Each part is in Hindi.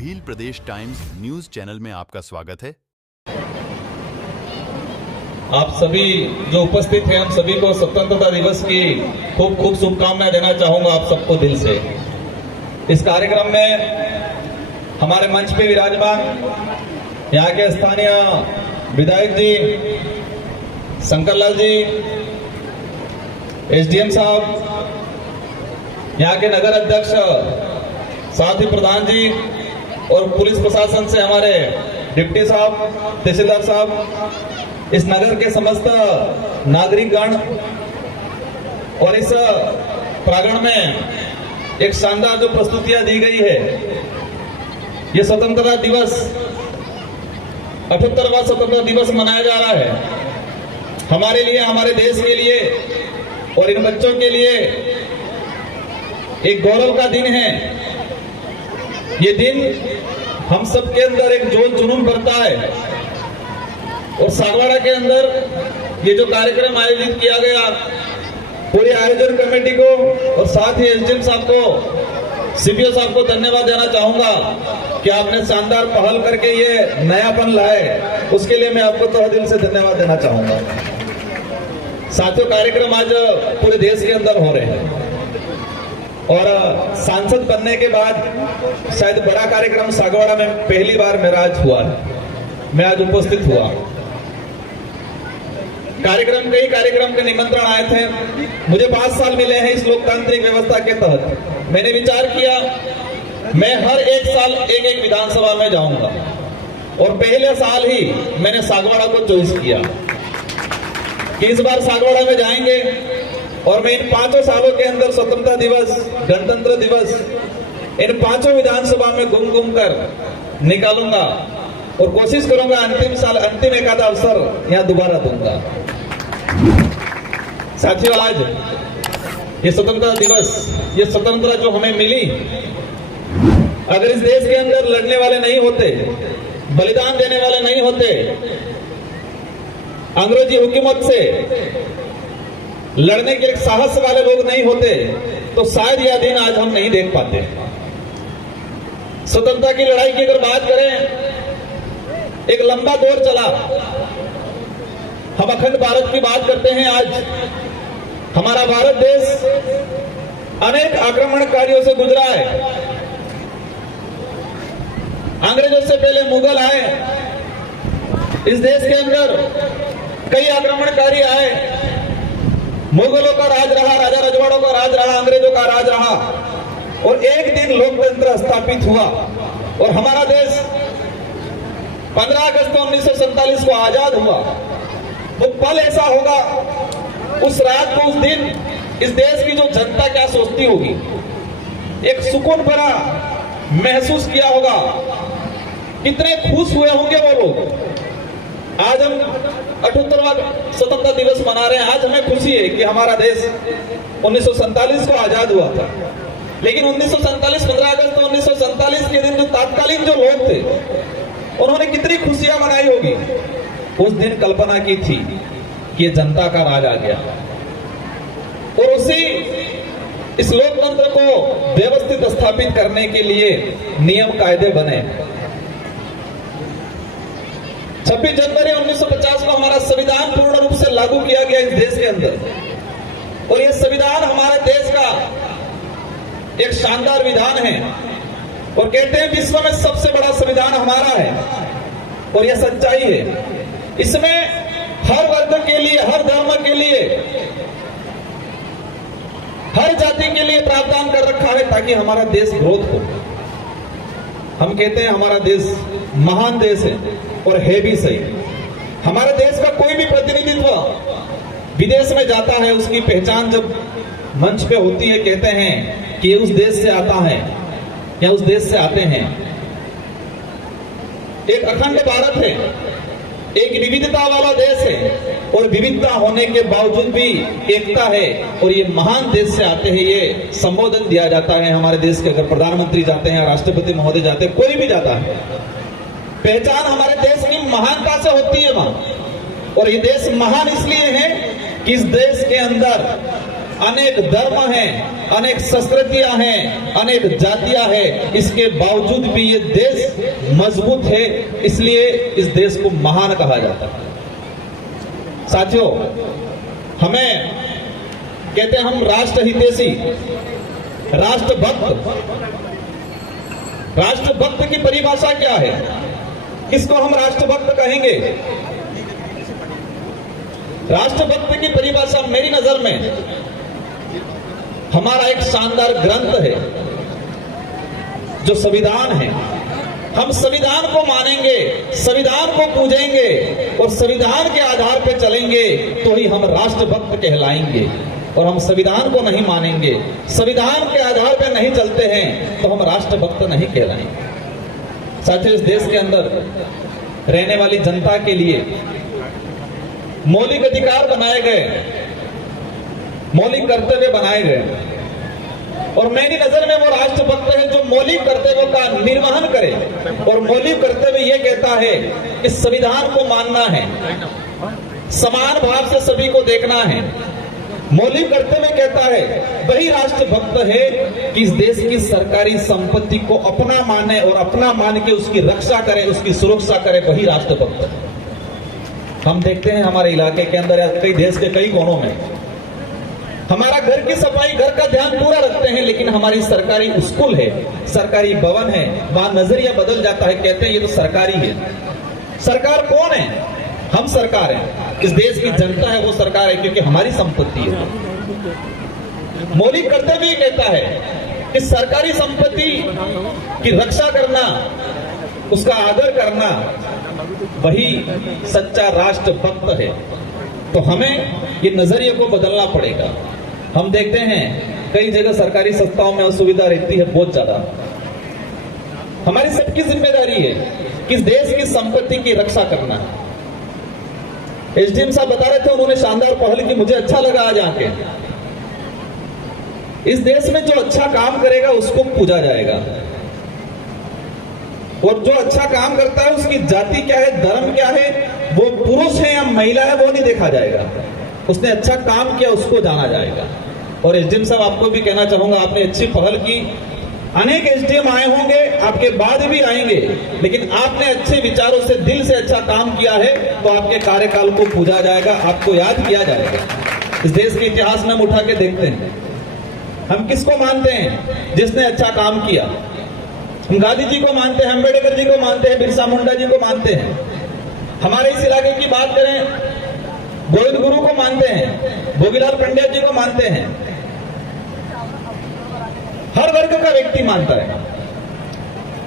भील प्रदेश टाइम्स न्यूज चैनल में आपका स्वागत है। आप सभी जो उपस्थित हैं, हम सभी को स्वतंत्रता दिवस की खूब खूब शुभकामनाएं देना चाहूंगा आप सबको दिल से। इस कार्यक्रम में हमारे मंच पे विराजमान यहाँ के स्थानीय विधायक जी, शंकरलाल जी, एसडीएम साहब, यहाँ के नगर अध्यक्ष, साथ ही प्रधान जी और पुलिस प्रशासन से हमारे डिप्टी साहब, तहसीलदार साहब, इस नगर के समस्त नागरिकगण और इस प्रांगण में एक शानदार जो प्रस्तुतियां दी गई है, ये स्वतंत्रता दिवस 78वां स्वतंत्रता दिवस मनाया जा रहा है हमारे लिए, हमारे देश के लिए और इन बच्चों के लिए एक गौरव का दिन है। ये दिन हम सब के अंदर एक जोश जुनून भरता है और सागवाड़ा के अंदर ये जो कार्यक्रम आयोजित किया गया, पूरी आयोजन कमेटी को और साथ ही एसडीएम साहब को, सीपीओ साहब को धन्यवाद देना चाहूंगा कि आपने शानदार पहल करके ये नयापन लाए, उसके लिए मैं आपको तहे दिल से धन्यवाद देना चाहूंगा। साथियों, कार्यक्रम आज पूरे देश के अंदर हो रहे हैं और सांसद बनने के बाद शायद बड़ा कार्यक्रम सागवाड़ा में पहली बार मेरा आज हुआ है, मैं आज उपस्थित हुआ। कई कार्यक्रम के निमंत्रण आए थे, मुझे 5 साल मिले हैं इस लोकतांत्रिक व्यवस्था के तहत। मैंने विचार किया मैं हर एक साल एक विधानसभा में जाऊंगा और पहले साल ही मैंने सागवाड़ा को चॉइस किया कि इस बार सागवाड़ा में जाएंगे और मैं इन 5 सालों के अंदर स्वतंत्रता दिवस, गणतंत्र दिवस इन 5 विधानसभा में घूम कर निकालूंगा और कोशिश करूंगा अंतिम एक आधा अवसर यहाँ दोबारा दूंगा। साथियों, आज ये स्वतंत्रता दिवस, ये स्वतंत्रता जो हमें मिली, अगर इस देश के अंदर लड़ने वाले नहीं होते, बलिदान देने वाले नहीं होते, अंग्रेजी हुकूमत से लड़ने के साहस वाले लोग नहीं होते, तो शायद यह दिन आज हम नहीं देख पाते। स्वतंत्रता की लड़ाई की अगर बात करें, एक लंबा दौर चला। हम अखंड भारत की बात करते हैं। आज हमारा भारत देश अनेक आक्रमणकारियों से गुजरा है। अंग्रेजों से पहले मुगल आए, इस देश के अंदर कई आक्रमणकारी आए। मुगलों का राज रहा, राजा रजवाड़ों का राज रहा, अंग्रेजों का राज रहा और एक दिन लोकतंत्र स्थापित हुआ और हमारा देश 15 अगस्त 1947 को आजाद हुआ। वो पल ऐसा होगा, उस रात को, उस दिन इस देश की जो जनता क्या सोचती होगी, एक सुकून भरा महसूस किया होगा, कितने खुश हुए होंगे वो लोग। आज हम 78वां स्वतंत्रता दिवस मना रहे हैं। आज हमें खुशी है कि हमारा देश 1947 को आजाद हुआ था, लेकिन 1947 15 अगस्त 1947 के दिन जो तात्कालीन जो लोग थे, उन्होंने कितनी खुशियां मनाई होगी। उस दिन कल्पना की थी कि ये जनता का राज आ गया और उसी इस लोकतंत्र को व्यवस्थित स्थापित करने के लिए नियम कायदे बने। 26 जनवरी 1950 को हमारा संविधान पूर्ण रूप से लागू किया गया इस देश के अंदर और यह संविधान हमारे देश का एक शानदार विधान है और कहते हैं विश्व में सबसे बड़ा संविधान हमारा है और यह सच्चाई है। इसमें हर वर्ग के लिए, हर धर्म के लिए, हर जाति के लिए प्रावधान कर रखा है ताकि हमारा देश ग्रोथ हो। हम कहते हैं हमारा देश महान देश है और है भी सही। हमारे देश का कोई भी प्रतिनिधित्व विदेश में जाता है, उसकी पहचान जब मंच पे होती है, कहते हैं कि ये उस देश से आता है या उस देश से आते हैं। एक अखंड भारत है, एक विविधता वाला देश है और विविधता होने के बावजूद भी एकता है और ये महान देश से आते हैं, ये संबोधन दिया जाता है हमारे देश के। अगर प्रधानमंत्री जाते हैं, राष्ट्रपति महोदय जाते हैं, कोई भी जाता है, पहचान हमारे देश की महानता से होती है वहां। और ये देश महान इसलिए है कि इस देश के अंदर अनेक धर्म हैं, अनेक संस्कृतियां हैं, अनेक जातियां हैं, इसके बावजूद भी ये देश मजबूत है, इसलिए इस देश को महान कहा जाता है। साथियों, हमें कहते हैं हम राष्ट्र हितैषी, राष्ट्रभक्त। राष्ट्रभक्त की परिभाषा क्या है? किसको हम राष्ट्रभक्त कहेंगे? राष्ट्रभक्त की परिभाषा मेरी नजर में हमारा एक शानदार ग्रंथ है जो संविधान है। हम संविधान को मानेंगे, संविधान को पूजेंगे और संविधान के आधार पर चलेंगे तो ही हम राष्ट्रभक्त कहलाएंगे। और हम संविधान को नहीं मानेंगे, संविधान के आधार पर नहीं चलते हैं तो हम राष्ट्रभक्त नहीं कहलाएंगे। साथियों, इस देश के अंदर रहने वाली जनता के लिए मौलिक अधिकार बनाए गए, मौलिक कर्तव्य बनाए गए, और मेरी नजर में वो राष्ट्रभक्त है जो मौलिक कर्तव्यों का निर्वहन करे। और मौलिक कर्तव्य ये कहता है कि संविधान को मानना है, समान भाव से सभी को देखना है। मौलिक कर्तव्य कहता है वही राष्ट्रभक्त है कि इस देश की सरकारी संपत्ति को अपना माने और अपना मान के उसकी रक्षा करे, उसकी सुरक्षा करे, वही राष्ट्रभक्त है। हम देखते हैं हमारे इलाके के अंदर या कई देश के कई कोनों में हमारा घर की सफाई, घर का ध्यान पूरा रखते हैं, लेकिन हमारी सरकारी स्कूल है, सरकारी भवन है, वहां नजरिया बदल जाता है, कहते हैं ये तो सरकारी है। सरकार कौन है? हम सरकार हैं। इस देश की जनता है वो सरकार है, क्योंकि हमारी संपत्ति है। मौलिक कर्तव्य कहता है कि सरकारी संपत्ति की रक्षा करना, उसका आदर करना, वही सच्चा राष्ट्रभक्त है। तो हमें ये नजरिए को बदलना पड़ेगा। हम देखते हैं कई जगह सरकारी संस्थाओं में असुविधा रहती है बहुत ज्यादा। हमारी सबकी जिम्मेदारी है कि इस देश की संपत्ति की रक्षा करना। एसडीएम साहब बता रहे थे, उन्होंने शानदार पहल की, मुझे अच्छा लगा आज आके। इस देश में जो अच्छा काम करेगा उसको पूजा जाएगा, और जो अच्छा काम करता है उसकी जाति क्या है, धर्म क्या है, वो पुरुष है या महिला है, वो नहीं देखा जाएगा। उसने अच्छा काम किया उसको जाना जाएगा। और एसडीएम साहब, आपको भी कहना चाहूंगा, आपने अच्छी पहल की। अनेक एसडीएम आए होंगे, आपके बाद भी आएंगे, लेकिन आपने अच्छे विचारों से, दिल से अच्छा काम किया है तो आपके कार्यकाल को पूजा जाएगा, आपको याद किया जाएगा। इस देश के इतिहास में हम उठा के देखते हैं, हम किसको मानते हैं जिसने अच्छा काम किया? हम गांधी जी को मानते हैं, अम्बेडकर जी को मानते हैं, बिरसा मुंडा जी को मानते हैं। हमारे इस इलाके की बात करें, गोविंद गुरु को मानते हैं, भोगीलाल पंडित जी को मानते हैं। हर वर्ग का व्यक्ति मानता है।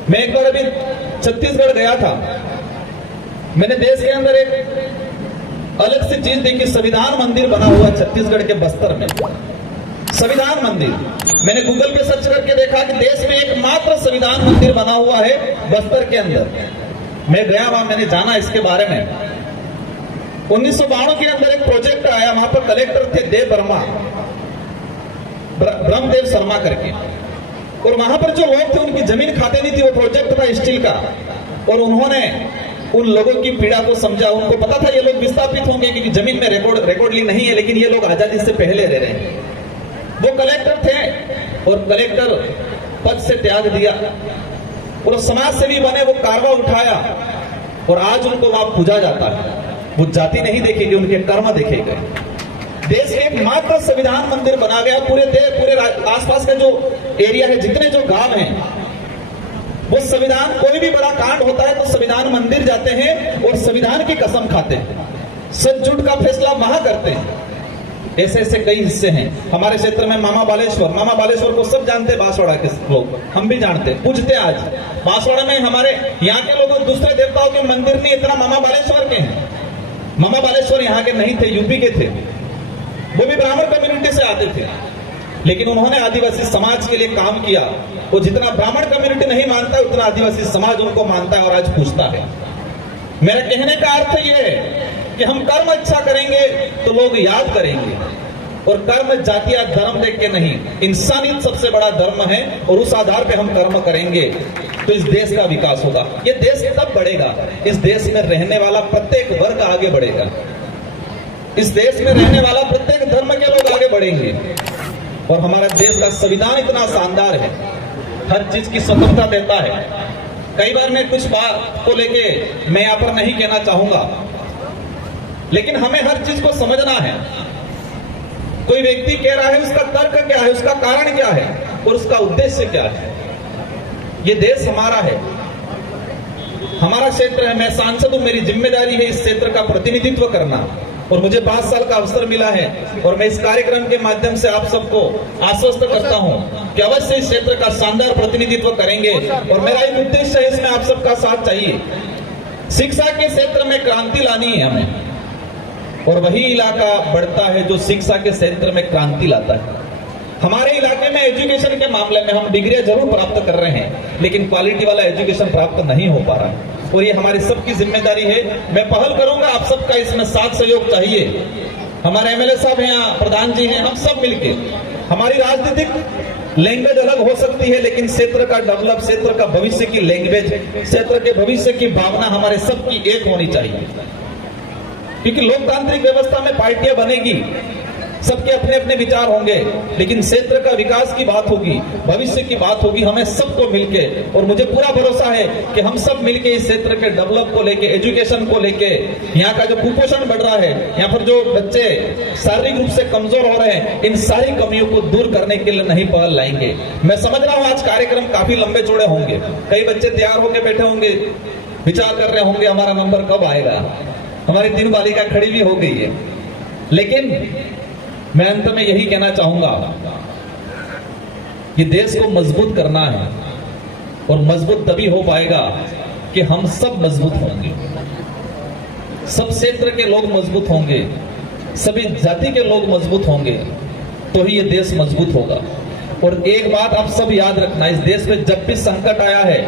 मैं एक बार अभी छत्तीसगढ़ गया था, मैंने देश के अंदर एक अलग सी चीज देखी, संविधान मंदिर बना हुआ छत्तीसगढ़ के बस्तर में। संविधान मंदिर, मैंने गूगल पे सर्च करके देखा कि देश में एकमात्र संविधान मंदिर बना हुआ है बस्तर के अंदर। मैं गया वहां, मैंने जाना इसके बारे में। 1992 के अंदर एक प्रोजेक्ट आया, वहां पर कलेक्टर थे देव वर्मा, ब्रह्मदेव शर्मा करके, और वहां पर जो लोग थे उनकी जमीन खाते नहीं थी। वो प्रोजेक्ट था स्टील का, और उन्होंने उन लोगों की पीड़ा को समझा। उनको पता था ये लोग विस्थापित होंगे क्योंकि जमीन में रिकॉर्ड ली नहीं है, लेकिन ये लोग आजादी से पहले रह रहे हैं। वो कलेक्टर थे और कलेक्टर पद से त्याग दिया और समाज सेवी बने, वो कारवा उठाया और आज उनको वहां पूजा जाता है। वो जाति नहीं देखेगी, उनके कर्म देखे गए। देश के एकमात्र संविधान मंदिर बना गया। पूरे आसपास का जो एरिया है, जितने जो गांव हैं, वो संविधान, कोई भी बड़ा कांड होता है तो संविधान मंदिर जाते हैं और संविधान की कसम खाते हैं, सच झूठ का फैसला वहां करते हैं। ऐसे ऐसे कई हिस्से हैं हमारे क्षेत्र में। मामा बालेश्वर को सब जानते हैं, बांसवाड़ा के लोग, हम भी जानते हैं, पूजते आज। बांसवाड़ा में हमारे यहाँ के लोग दूसरे देवताओं के मंदिर नहीं, इतना मामा बालेश्वर के हैं। मामा बालेश्वर यहाँ के नहीं थे, यूपी के थे, वो भी ब्राह्मण कम्युनिटी से आते थे, लेकिन उन्होंने आदिवासी समाज के लिए काम किया। वो जितना ब्राह्मण कम्युनिटी नहीं मानता है उतना आदिवासी समाज उनको मानता है और आज पूछता है। मेरा कहने का अर्थ यह है कि हम कर्म अच्छा करेंगे तो लोग याद करेंगे, और कर्म जाति या धर्म देख के नहीं, इंसानियत सबसे बड़ा धर्म है, और उस आधार पे हम कर्म करेंगे तो इस देश का विकास होगा। ये देश तब बढ़ेगा, इस देश में रहने वाला प्रत्येक वर्ग आगे बढ़ेगा, इस देश में रहने वाला प्रत्येक धर्म के लोग आगे बढ़ेंगे। और हमारा देश का संविधान इतना शानदार है, हर चीज की स्वतंत्रता देता है। कई बार मैं कुछ बात को लेके मैं यहाँ पर नहीं कहना चाहूंगा, लेकिन हमें हर चीज को समझना है। कोई व्यक्ति कह रहा है, उसका तर्क क्या है, उसका कारण क्या है और उसका उद्देश्य क्या है। ये देश हमारा है, हमारा क्षेत्र है, मैं सांसद हूं, मेरी जिम्मेदारी है इस क्षेत्र का प्रतिनिधित्व करना। और मुझे 5 साल का अवसर मिला है और मैं इस कार्यक्रम के माध्यम से आप सबको आश्वस्त करता हूं कि अवश्य इस क्षेत्र का शानदार प्रतिनिधित्व करेंगे। और मेरा एक उद्देश्य है, इसमें आप सबका साथ चाहिए। शिक्षा के क्षेत्र में क्रांति लानी है हमें, और वही इलाका बढ़ता है जो शिक्षा के क्षेत्र में क्रांति लाता है। हमारे इलाके में एजुकेशन के मामले में हम डिग्रियां जरूर प्राप्त कर रहे हैं, लेकिन क्वालिटी वाला एजुकेशन प्राप्त नहीं हो पा रहा है, और ये हमारी सबकी जिम्मेदारी है। मैं पहल करूंगा, आप सबका इसमें साथ सहयोग चाहिए। हमारे एमएलए साहब हैं यहाँ, प्रधान जी हैं, हम सब मिलके, हमारी राजनीतिक लैंग्वेज अलग हो सकती है, लेकिन क्षेत्र का डेवलप, क्षेत्र का भविष्य की लैंग्वेज, क्षेत्र के भविष्य की भावना हमारे सबकी एक होनी चाहिए। क्योंकि लोकतांत्रिक व्यवस्था में पार्टियां बनेगी, सबके अपने अपने विचार होंगे, लेकिन क्षेत्र का विकास की बात होगी, भविष्य की बात होगी, हमें सबको मिलके। और मुझे पूरा भरोसा है कि हम सब मिलके इस क्षेत्र के डेवलप को लेके, एजुकेशन को लेके, यहाँ का जो कुपोषण बढ़ रहा है, यहाँ पर जो बच्चे शारीरिक रूप से कमजोर हो रहे हैं, इन सारी कमियों को दूर करने के लिए नहीं पहल लाएंगे। मैं समझ रहा हूँ आज कार्यक्रम काफी लंबे चौड़े होंगे, कई बच्चे तैयार होकर बैठे होंगे, विचार कर रहे होंगे हमारा नंबर कब आएगा। हमारी 3 बालिका खड़ी भी हो गई है, लेकिन मैं अंत में यही कहना चाहूंगा कि देश को मजबूत करना है, और मजबूत तभी हो पाएगा कि हम सब मजबूत होंगे, सब क्षेत्र के लोग मजबूत होंगे, सभी जाति के लोग मजबूत होंगे, तो ही ये देश मजबूत होगा। और एक बात आप सब याद रखना, इस देश में जब भी संकट आया है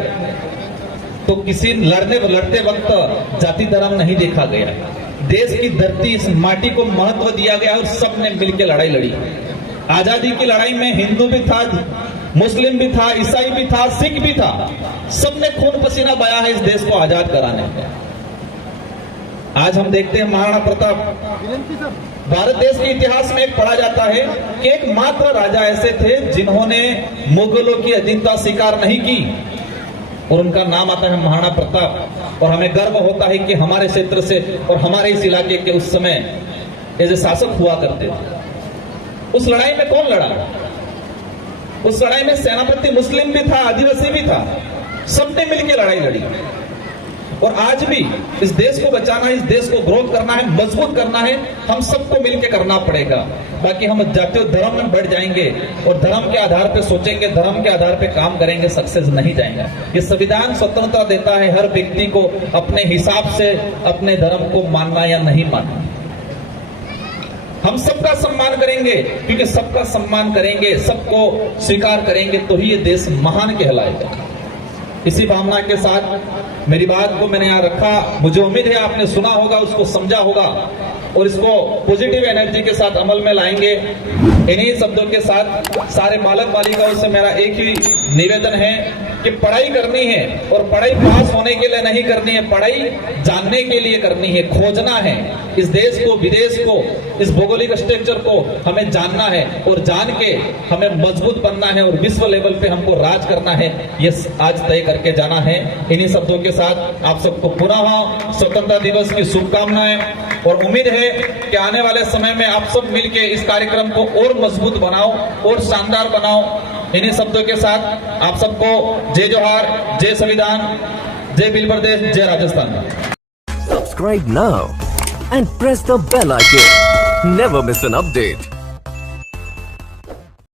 तो किसी लड़ते वक्त जाति धर्म नहीं देखा गया। देश की धरती, इस माटी को महत्व दिया गया और सबने मिलकर लड़ाई लड़ी। आजादी की लड़ाई में हिंदू भी था, मुस्लिम भी था, ईसाई भी था, सिख भी था, सबने खून पसीना बहाया है इस देश को आजाद कराने में। आज हम देखते हैं महाराणा प्रताप, भारत देश के इतिहास में एक पढ़ा जाता है कि एकमात्र राजा ऐसे थे जिन्होंने मुगलों की अधीनता स्वीकार नहीं की, और उनका नाम आता है महाराणा प्रताप। और हमें गर्व होता है कि हमारे क्षेत्र से और हमारे इस इलाके के उस समय ऐसे शासक हुआ करते थे। उस लड़ाई में कौन लड़ा? उस लड़ाई में सेनापति मुस्लिम भी था, आदिवासी भी था, सबने मिलकर लड़ाई लड़ी। और आज भी इस देश को बचाना है, इस देश को ग्रोथ करना है, मजबूत करना है, हम सबको मिलकर करना पड़ेगा। बाकी हम जातीय धर्म में बढ़ जाएंगे और धर्म के आधार पे सोचेंगे, धर्म के आधार पे काम करेंगे, सक्सेस नहीं जाएंगे। ये संविधान स्वतंत्रता देता है हर व्यक्ति को अपने हिसाब से अपने धर्म को मानना या नहीं मानना। हम सबका सम्मान करेंगे, क्योंकि सबका सम्मान करेंगे, सबको स्वीकार करेंगे, तो ही ये देश महान कहलाएगा। इसी भावना के साथ मेरी बात को मैंने यहाँ रखा। मुझे उम्मीद है आपने सुना होगा, उसको समझा होगा और इसको पॉजिटिव एनर्जी के साथ अमल में लाएंगे। इन्हीं शब्दों के साथ सारे बालक बालिकाओं से मेरा एक ही निवेदन है कि पढ़ाई करनी है, और पढ़ाई पास होने के लिए नहीं करनी है, पढ़ाई जानने के लिए करनी है, खोजना है। इस देश को, विदेश को, इस भौगोलिक स्ट्रक्चर को हमें जानना है, और जान के हमें मजबूत बनना है, और विश्व लेवल पे हमको राज करना है, ये आज तय करके जाना है। इन्हीं शब्दों के साथ आप सबको पुनः स्वतंत्रता दिवस की शुभकामनाएं, और उम्मीद है कि आने वाले समय में आप सब मिलके इस कार्यक्रम को और मजबूत बनाओ और शानदार बनाओ। इन्हीं शब्दों के साथ आप सबको जय जोहार, जय संविधान, जय बिल प्रदेश, जय Rajasthan. Subscribe now and press the bell icon. Never miss an update.